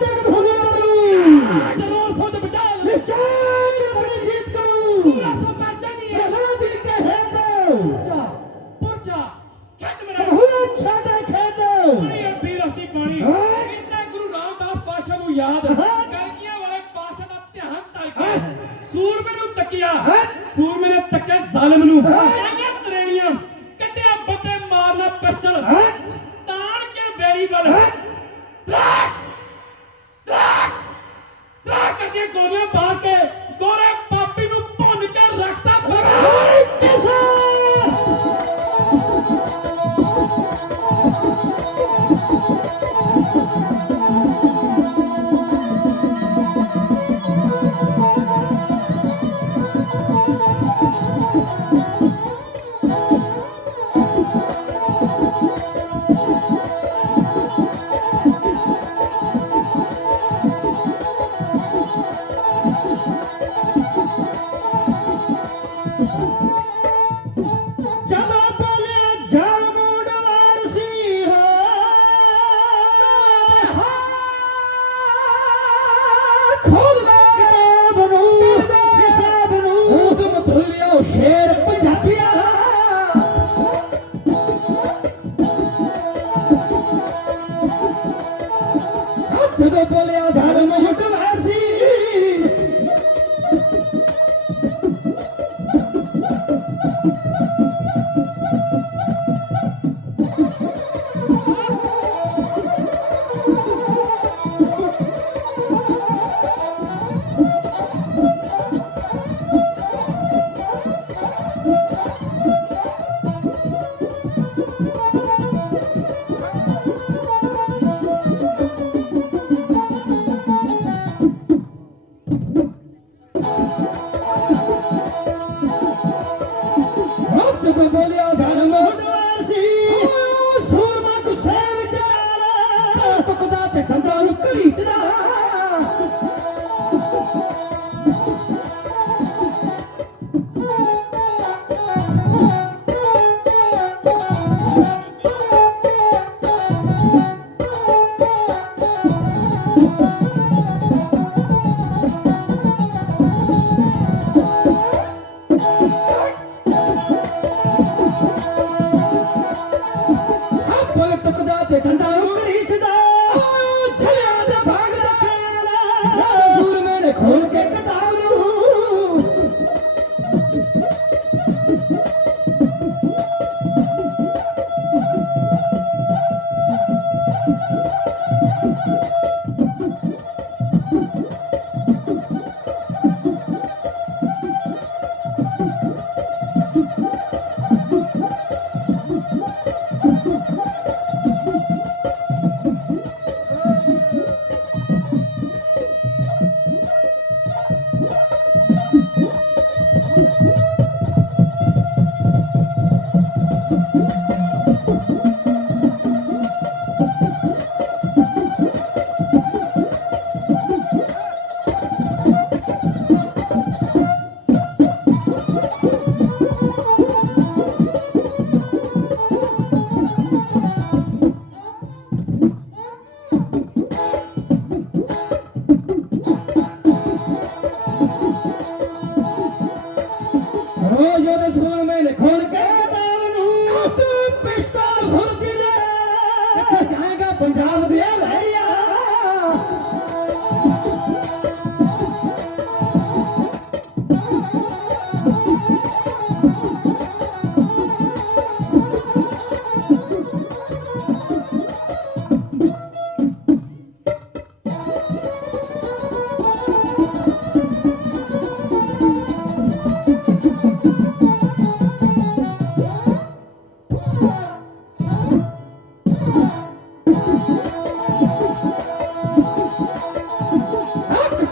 Hallelujah.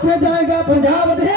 ਆ ਜਾਏਗਾ ਪੰਜਾਬ ਦੇ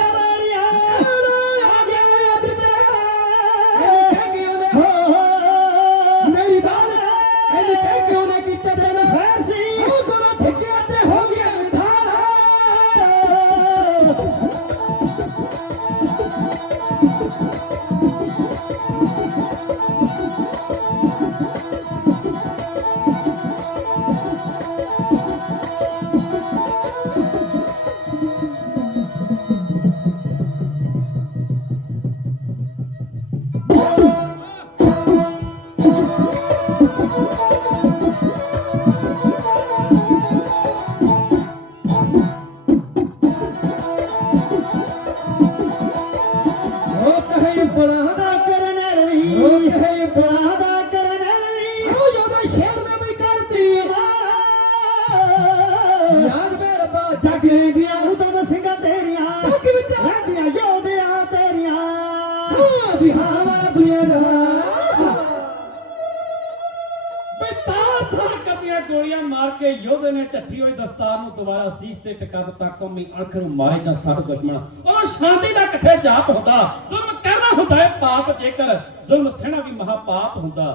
ਕੇ ਯੋਧੇ ਨੇ ਢੱਠੀ ਹੋਈ ਦਸਤਾਰ ਨੂੰ ਦੁਬਾਰਾ ਸੀਸ ਤੇ ਟਿਕਾ ਦਿੱਤਾ ਕੌਮੀ ਅਣਖ ਨੂੰ ਮਾਰੇ ਜਾਂ ਸੱਟ ਦੁਸ਼ਮਣ। ਉਹ ਸ਼ਾਂਤੀ ਦਾ ਕਿੱਥੇ ਜਾਪ ਹੁੰਦਾ, ਜ਼ੁਲਮ ਕਰਨਾ ਹੁੰਦਾ ਹੈ ਪਾਪ ਜੇਕਰ, ਜ਼ੁਲਮ ਸਹਿਣਾ ਵੀ ਮਹਾ ਪਾਪ ਹੁੰਦਾ।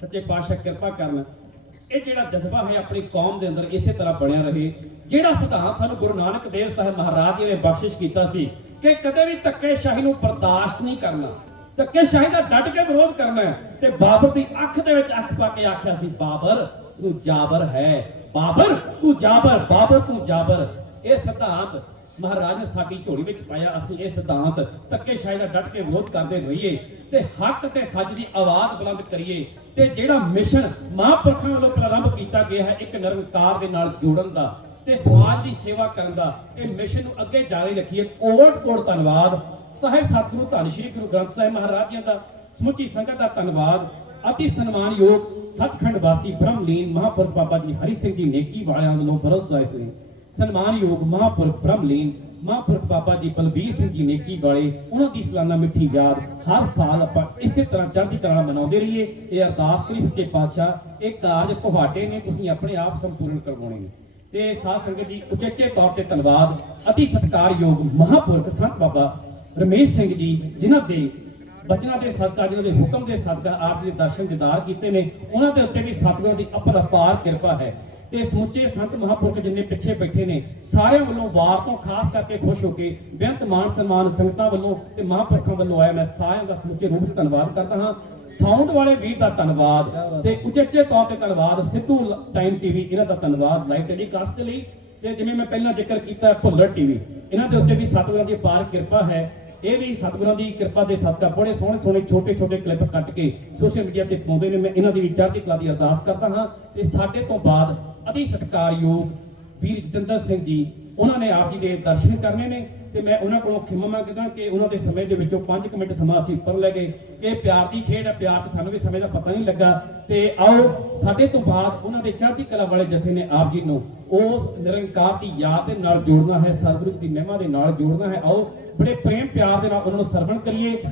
ਸੱਚੇ ਪਾਤਸ਼ਾਹ ਕਿਰਪਾ ਕਰਨ, ਇਹ ਜਿਹੜਾ ਜਜ਼ਬਾ ਹੈ ਆਪਣੀ ਕੌਮ ਦੇ ਅੰਦਰ ਇਸੇ ਤਰ੍ਹਾਂ ਬਣਿਆ ਰਹੇ। ਜਿਹੜਾ ਸਿਧਾਂਤ ਸਾਨੂੰ ਗੁਰੂ ਨਾਨਕ ਦੇਵ ਸਾਹਿਬ ਮਹਾਰਾਜ ਜੀ ਨੇ ਬਖਸ਼ਿਸ਼ ਕੀਤਾ ਸੀ ਕਿ ਕਦੇ ਵੀ ਧੱਕੇਸ਼ਾਹੀ ਨੂੰ ਬਰਦਾਸ਼ਤ ਨਹੀਂ ਕਰਨਾ। ਧੱਕੇਸ਼ਾਹੀ ਦਾ ਡਟ ਕੇ ਵਿਰੋਧ ਕਰਨਾ ਤੇ ਬਾਬਰ ਦੀ ਅੱਖ ਦੇ ਵਿੱਚ ਅੱਖ ਪਾ ਕੇ ਆਖਿਆ ਸੀ, ਬਾਬਰ, ਤੂੰ ਜਾਬਰ ਹੈ। ਬਾਬਰ, ਤੂੰ ਜਾਬਰ, ਬਾਬਰ, ਤੂੰ ਜਾਬਰ। ਇਹ ਸਿਧਾਂਤ ਮਹਾਰਾਜ ਨੇ ਸਾਡੀ ਝੋਲੀ ਵਿੱਚ ਪਾਇਆ। ਅਸੀਂ ਇਹ ਸਿਧਾਂਤ ਧੱਕੇਸ਼ਾਹੀ ਦਾ ਡਟ ਕੇ ਵਿਰੋਧ ਕਰਦੇ ਰਹੀਏ ਤੇ ਹੱਕ ਤੇ ਸੱਚ ਦੀ ਆਵਾਜ਼ ਬੁਲੰਦ ਕਰੀਏ ਤੇ ਜਿਹੜਾ ਮਿਸ਼ਨ ਮਹਾਂਪੁਰਖਾਂ ਵੱਲੋਂ ਪ੍ਰਾਰੰਭ ਕੀਤਾ ਗਿਆ ਹੈ, ਇੱਕ ਨਿਰੰਕਾਰ ਦੇ ਨਾਲ ਜੋੜਨ ਦਾ ਤੇ ਸਮਾਜ ਦੀ ਸੇਵਾ ਕਰਨ ਦਾ, ਇਹ ਮਿਸ਼ਨ ਨੂੰ ਅੱਗੇ ਜਾਰੀ ਰੱਖੀਏ। ਕੋਟ ਕੋਟ ਧੰਨਵਾਦ। ਸਾਹਿਬ ਸਤਿਗੁਰੂ, ਧੰਨ ਸ਼੍ਰੀ ਗੁਰੂ ਗ੍ਰੰਥ ਸਾਹਿਬ ਮਹਾਰਾਜ ਜੀ ਦਾ ਸਮੁੱਚੀ ਸੰਗਤ ਦਾ ਧੰਨਵਾਦ। ਅਤੀ ਸਨਮਾਨਯੋਗ ਸੱਚਖੰਡ ਵਾਸੀ ਬ੍ਰਹਮਲੀਨ ਮਹਾਂਪੁਰਖ ਬਾਬਾ ਜੀ ਹਰੀ ਸਿੰਘ ਜੀ ਨੇਕੀ ਵਾਲਿਆਂ ਵੱਲੋਂ ਬਰਸਾਏ ਹੋਏ ਸਨਮਾਨਯੋਗ ਮਹਾਂਪੁਰਖ ਬ੍ਰਹਮਲੀਨ ਮਹਾਂਪੁਰਖ ਬਾਬਾ ਜੀ ਬਲਵੀਰ ਸਿੰਘ ਜੀ ਨੇਕੀ ਵਾਲੇ ਉਹਨਾਂ ਦੀ ਸਲਾਨਾ ਮਿੱਠੀ ਯਾਦ ਹਰ ਸਾਲ ਆਪਾਂ ਇਸੇ ਤਰ੍ਹਾਂ ਚੜ੍ਹਦੀ ਕਲਾ ਨਾਲ ਮਨਾਉਂਦੇ ਰਹੀਏ ਇਹ ਅਰਦਾਸ ਕਰੀ ਸੱਚੇ ਪਾਤਸ਼ਾਹ ਇਹ ਕਾਰਜ ਤੁਹਾਡੇ ਨੇ ਤੁਸੀਂ ਆਪਣੇ ਆਪ ਸੰਪੂਰਨ ਕਰਵਾਉਣੇ ਨੇ ਤੇ ਸਾਧ ਸੰਗਤ ਜੀ ਉਚੇਚੇ ਤੌਰ ਤੇ ਧੰਨਵਾਦ ਅਤੀ ਸਤਿਕਾਰਯੋਗ ਮਹਾਂਪੁਰਖ ਸੰਤ ਬਾਬਾ ਰਮੇਸ਼ ਸਿੰਘ ਜੀ ਜਿਨ੍ਹਾਂ ਦੇ ਬਚਨਾਂ ਦੇ ਸਦਕਾ ਜਿਨ੍ਹਾਂ ਦੇ ਹੁਕਮ ਦੇ ਸਦਕਾ ਆਪ ਜੀ ਦੇ ਦਰਸ਼ਨ ਦੀਦਾਰ ਕੀਤੇ ਨੇ, ਉਹਨਾਂ ਦੇ ਉੱਤੇ ਵੀ ਸਤਿਗੁਰਾਂ ਦੀ ਅਪਰਪਾਰ ਕਿਰਪਾ ਹੈ। ਤੇ ਸਮੁੱਚੇ ਸੰਤ ਮਹਾਂਪੁਰਖ ਜਿੰਨੇ ਪਿੱਛੇ ਬੈਠੇ ਨੇ, ਸਾਰਿਆਂ ਵੱਲੋਂ ਵਾਰ ਤੋਂ ਖਾਸ ਕਰਕੇ ਖੁਸ਼ ਹੋ ਕੇ ਬੇਅੰਤ ਮਾਨ ਸਨਮਾਨ ਸੰਗਤਾਂ ਵੱਲੋਂ ਤੇ ਮਹਾਂਪੁਰਖਾਂ ਵੱਲੋਂ ਆਇਆ ਮੈਂ ਸਾਰਿਆਂ ਦਾ ਸਮੁੱਚੇ ਰੂਪ ਵਿੱਚ ਧੰਨਵਾਦ ਕਰਦਾ ਹਾਂ। ਸਾਊਂਡ ਵਾਲੇ ਵੀਰ ਦਾ ਧੰਨਵਾਦ ਤੇ ਉਚੇਚੇ ਤੌਰ ਤੇ ਧੰਨਵਾਦ, ਸਿੱਧੂ ਟਾਈਮ ਟੀਵੀ, ਇਹਨਾਂ ਦਾ ਧੰਨਵਾਦ ਲਾਈਵ ਟੈਲੀਕਾਸਟ ਦੇ ਲਈ। ਤੇ ਜਿਵੇਂ ਮੈਂ ਪਹਿਲਾਂ ਜ਼ਿਕਰ ਕੀਤਾ ਭੁੱਲਰ ਟੀਵੀ, ਇਹਨਾਂ ਦੇ ਉੱਤੇ ਵੀ ਸਤਿਗੁਰਾਂ ਦੀ ਪਾਰ ਕਿਰਪਾ ਹੈ। ਇਹ ਵੀ ਸਤਿਗੁਰਾਂ ਦੀ ਕਿਰਪਾ ਦੇ ਸਦਕਾ ਬੜੇ ਸੋਹਣੇ ਸੋਹਣੇ ਛੋਟੇ ਛੋਟੇ ਕਲਿੱਪ ਕੱਟ ਕੇ ਸੋਸ਼ਲ ਮੀਡੀਆ ਤੇ ਪਾਉਂਦੇ ਨੇ। ਮੈਂ ਇਹਨਾਂ ਦੀ ਵੀ ਚੜ੍ਹਦੀ ਕਲਾ ਦੀ ਅਰਦਾਸ ਕਰਦਾ ਹਾਂ ਤੇ ਸਾਡੇ ਤੋਂ ਬਾਅਦ ਅਤੀ ਸਤਿਕਾਰਯੋਗ ਵੀਰ ਜਤਿੰਦਰ ਸਿੰਘ ਜੀ, ਉਹਨਾਂ ਨੇ ਆਪ ਜੀ ਦੇ ਦਰਸ਼ਨ ਕਰਨੇ ਨੇ। ਤੇ ਮੈਂ ਉਹਨਾਂ ਕੋਲੋਂ ਖਿਮਾ ਮੰਗਦਾ ਕਿ ਉਹਨਾਂ ਦੇ ਸਮੇਂ ਦੇ ਵਿੱਚੋਂ 5 ਮਿੰਟ ਸਮਾਂ ਅਸੀਂ ਉੱਪਰ ਲੈ ਗਏ। ਇਹ ਪਿਆਰ ਦੀ ਖੇਡ ਹੈ ਪਿਆਰ 'ਚ ਸਾਨੂੰ ਵੀ ਸਮੇਂ ਦਾ ਪਤਾ ਨਹੀਂ ਲੱਗਾ। ਤੇ ਆਓ, ਸਾਡੇ ਤੋਂ ਬਾਅਦ ਉਹਨਾਂ ਦੇ ਚੜ੍ਹਦੀ ਕਲਾ ਵਾਲੇ ਜਥੇ ਨੇ ਆਪ ਜੀ ਨੂੰ ਉਸ ਨਿਰੰਕਾਰ ਦੀ ਯਾਦ ਦੇ ਨਾਲ ਜੋੜਨਾ ਹੈ ਸਤਿਗੁਰੂ ਜੀ ਦੀ ਮਹਿਮਾ ਦੇ ਨਾਲ ਜੋੜਨਾ ਹੈ। ਆਓ, ਬੜੇ ਪ੍ਰੇਮ ਪਿਆਰ ਦੇ ਨਾਲ ਉਹਨਾਂ ਨੂੰ ਸਰਵਣ ਕਰੀਏ।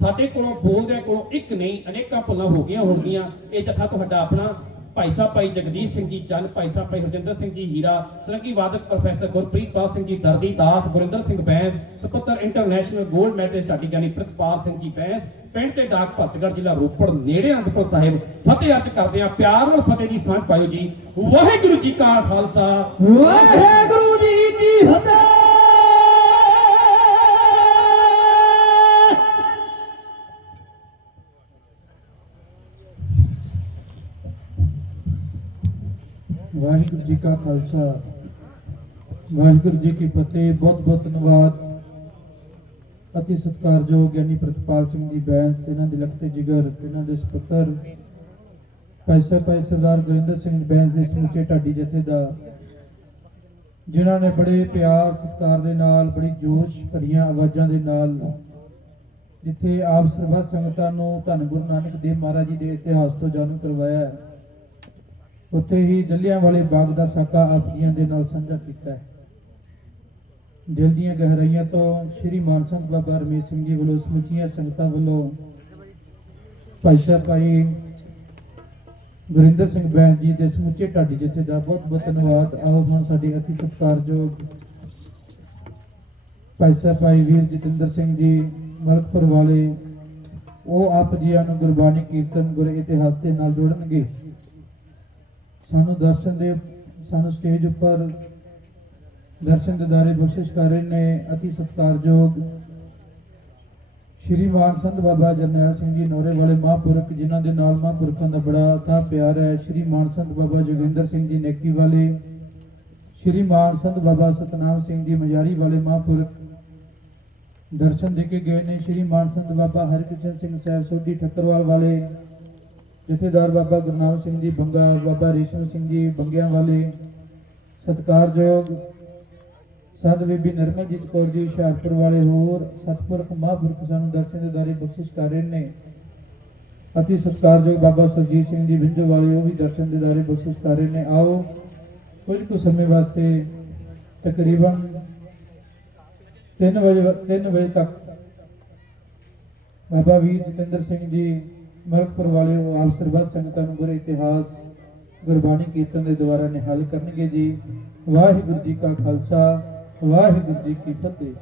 ਸਾਡੇ ਕੋਲੋਂ ਬੋਲਦਿਆਂ ਕੋਲੋਂ ਇੱਕ ਨਹੀਂ, ਅਨੇਕਾਂ ਭੁੱਲਾਂ ਹੋ ਗਈਆਂ ਹੋਣਗੀਆਂ। ਇਹ ਜਥਾ ਤੁਹਾਡਾ ਆਪਣਾ ਭਾਈ ਸਾਹਿਬ, ਭਾਈ ਜਗਦੀਸ਼ ਸਿੰਘ ਜੀ ਚੰਨ, ਭਾਈ ਸਾਹਿਬ, ਭਾਈ ਹਰਜਿੰਦਰ ਸਿੰਘ ਜੀ ਹੀਰਾ, ਸਰੰਗੀ ਵਾਦਕ ਪ੍ਰੋਫੈਸਰ ਗੁਰਪ੍ਰੀਤ ਪਾਲ ਸਿੰਘ ਜੀ ਦਰਦੀ ਦਾਸ, ਗੁਰਿੰਦਰ ਸਿੰਘ ਬੈਂਸ, ਸੁਪੁੱਤਰ ਇੰਟਰਨੈਸ਼ਨਲ 골ਡ ਮੈਡਲਿਸਟ ਸਟਾਡੀ ਗਿਆਨੀ ਸਿੰਘ ਜੀ ਬੈਂਸ, ਪਿੰਡ ਤੇ ਡਾਕ ਭਗਤਗੜ੍ਹ ਜ਼ਿਲ੍ਹਾ ਰੋਪੜ, ਨੇੜੇ ਅਨੰਦਪੁਰ ਸਾਹਿਬ। ਫਤਿਹ ਅਰਜ ਕਰਦੇ ਆ ਪਿਆਰ ਨਾਲ ਫਤਿਹ ਦੀ ਸਾਂਝ ਪਾਇਓ ਜੀ। ਵਾਹਿਗੁਰੂ ਜੀ ਕਾ ਖਾਲਸਾ। ਵਾਹਿਗੁਰੂ ਜੀ ਕੀ ਫਤਿਹ। ਵਾਹਿਗੁਰੂ ਜੀ ਕਾ ਖਾਲਸਾ। ਵਾਹਿਗੁਰੂ ਜੀ ਕੀ ਫਤਿਹ ਬਹੁਤ ਬਹੁਤ ਧੰਨਵਾਦ। ਅਤੀ ਸਤਿਕਾਰਯੋਗ ਗਿਆਨੀ ਪ੍ਰਤਪਾਲ ਸਿੰਘ ਜੀ ਬੈਂਸ ਤੇ ਇਹਨਾਂ ਦੇ ਲਖਤੇ ਜਿਗਰ ਤੇ ਇਹਨਾਂ ਦੇ ਸੁਪੁੱਤਰ, ਪੈਸਾ ਭਾਈ ਸਰਦਾਰ ਗੁਰਿੰਦਰ ਸਿੰਘ ਬੈਂਸ ਦੇ ਸਮੁੱਚੇ ਢਾਡੀ ਜਥੇ ਦਾ ਜਿਨ੍ਹਾਂ ਨੇ ਬੜੇ ਪਿਆਰ ਸਤਿਕਾਰ ਦੇ ਨਾਲ, ਬੜੀ ਜੋਸ਼ ਭਰੀਆਂ ਆਵਾਜ਼ਾਂ ਦੇ ਨਾਲ, ਜਿੱਥੇ ਆਪ ਸਰਬੱਤ ਸੰਗਤਾਂ ਨੂੰ ਧੰਨ ਗੁਰੂ ਨਾਨਕ ਦੇਵ ਮਹਾਰਾਜ ਜੀ ਦੇ ਇਤਿਹਾਸ ਤੋਂ ਜਾਣੂ ਕਰਵਾਇਆ ਹੈ। ਉੱਥੇ ਹੀ ਜੱਲਿਆਂ ਵਾਲੇ ਬਾਗ ਦਾ ਸਾਕਾ ਆਪ ਜੀਆਂ ਦੇ ਨਾਲ ਸਾਂਝਾ ਕੀਤਾ ਹੈ। ਦਿਲ ਦੀਆਂ ਗਹਿਰਾਈਆਂ ਤੋਂ ਸ੍ਰੀ ਮਾਨਸੰਤ ਬਾਬਾ ਰਮੇਸ਼ ਸਿੰਘ ਜੀ ਵੱਲੋਂ ਸਮੁੱਚੀਆਂ ਸੰਗਤਾਂ ਵੱਲੋਂ ਭਾਈ ਸਾਹਿਬ ਭਾਈ ਗੁਰਿੰਦਰ ਸਿੰਘ ਬੈਂਸ ਜੀ ਦੇ ਸਮੁੱਚੇ ਢਾਡੀ ਜਥੇ ਦਾ ਬਹੁਤ ਬਹੁਤ ਧੰਨਵਾਦ। ਆਓ ਹੁਣ ਸਾਡੇ ਅਤੀ ਸਤਿਕਾਰਯੋਗ ਭਾਈ ਸਾਹਿਬ ਭਾਈ ਵੀਰ ਜਤਿੰਦਰ ਸਿੰਘ ਜੀ, ਮਲਕਪੁਰ ਵਾਲੇ, ਉਹ ਆਪ ਜੀਆਂ ਨੂੰ ਗੁਰਬਾਣੀ, ਕੀਰਤਨ, ਗੁਰ ਇਤਿਹਾਸ ਦੇ ਨਾਲ ਜੋੜਨਗੇ। ਸਾਨੂੰ ਦਰਸ਼ਨ ਦੇ, ਸਾਨੂੰ ਸਟੇਜ ਉੱਪਰ ਦਰਸ਼ਨ ਦਿਦਾਰੇ ਬਖਸ਼ਿਸ਼ ਕਰ ਰਹੇ ਨੇ, ਅਤੀ ਸਤਿਕਾਰਯੋਗ ਸ਼੍ਰੀ ਮਾਨ ਸੰਤ ਬਾਬਾ ਜਰਨੈਲ ਸਿੰਘ ਜੀ ਨੋਰੇ ਵਾਲੇ ਮਹਾਂਪੁਰਖ, ਜਿਨ੍ਹਾਂ ਦੇ ਨਾਲ ਮਹਾਂਪੁਰਖਾਂ ਦਾ ਬੜਾ ਅਥਾਹ ਪਿਆਰ ਹੈ, ਸ਼੍ਰੀ ਮਾਨ ਸੰਤ ਬਾਬਾ ਜੋਗਿੰਦਰ ਸਿੰਘ ਜੀ ਨੇਕੀ ਵਾਲੇ, ਸ਼੍ਰੀ ਮਾਨ ਸੰਤ ਬਾਬਾ ਸਤਨਾਮ ਸਿੰਘ ਜੀ ਮਜਾਰੀ ਵਾਲੇ ਮਹਾਂਪੁਰਖ ਦਰਸ਼ਨ ਦੇ ਕੇ ਗਏ ਨੇ, ਸ਼੍ਰੀ ਮਾਨ ਸੰਤ ਬਾਬਾ ਹਰਕ੍ਰਿਸ਼ਨ ਸਿੰਘ ਸਾਹਿਬ ਸੋਢੀ ਠੱਕਰਵਾਲ ਵਾਲੇ ਜਥੇਦਾਰ ਬਾਬਾ ਗੁਰਨਾਮ ਸਿੰਘ ਜੀ, ਬੰਗਾ ਬਾਬਾ ਰੇਸ਼ਮ ਸਿੰਘ ਜੀ, ਬੰਗਿਆਂ ਵਾਲੇ ਸਤਿਕਾਰਯੋਗ ਸੰਤ ਬੀਬੀ ਨਰਮਲਜੀਤ ਕੌਰ ਜੀ, ਹੁਸ਼ਿਆਰਪੁਰ ਵਾਲੇ ਹੋਰ ਸਤਿਪੁਰਖ ਮਹਾਂਪੁਰਖ ਸਾਨੂੰ ਦਰਸ਼ਨ ਦੇ ਦਾਰੇ ਬਖਸ਼ਿਸ਼ ਕਰ ਰਹੇ ਨੇ। ਅਤੀ ਸਤਿਕਾਰਯੋਗ ਬਾਬਾ ਸਰਜੀਤ ਸਿੰਘ ਜੀ ਵਿੰਜੋ ਵਾਲੇ ਉਹ ਵੀ ਦਰਸ਼ਨ ਦੇ ਦਾਰੇ ਬਖਸ਼ਿਸ਼ ਕਰ ਰਹੇ ਨੇ। ਆਓ, ਕੁਝ ਕੁ ਸਮੇਂ ਵਾਸਤੇ ਤਕਰੀਬਨ 3 ਵਜੇ 3 ਵਜੇ ਤੱਕ ਬਾਬਾ ਵੀਰ ਜਤਿੰਦਰ ਸਿੰਘ ਜੀ ਮਲਕਪੁਰ ਵਾਲੇ ਉਹ ਆਪ ਸਰਬੱਤ ਸੰਗਤਾਂ ਨੂੰ ਗੁਰ ਇਤਿਹਾਸ, ਗੁਰਬਾਣੀ ਕੀਰਤਨ ਦੇ ਦੁਆਰਾ ਨਿਹਾਲ ਕਰਨਗੇ ਜੀ। ਵਾਹਿਗੁਰੂ ਜੀ ਕਾ ਖਾਲਸਾ, ਵਾਹਿਗੁਰੂ ਜੀ ਕੀ ਫਤਿਹ।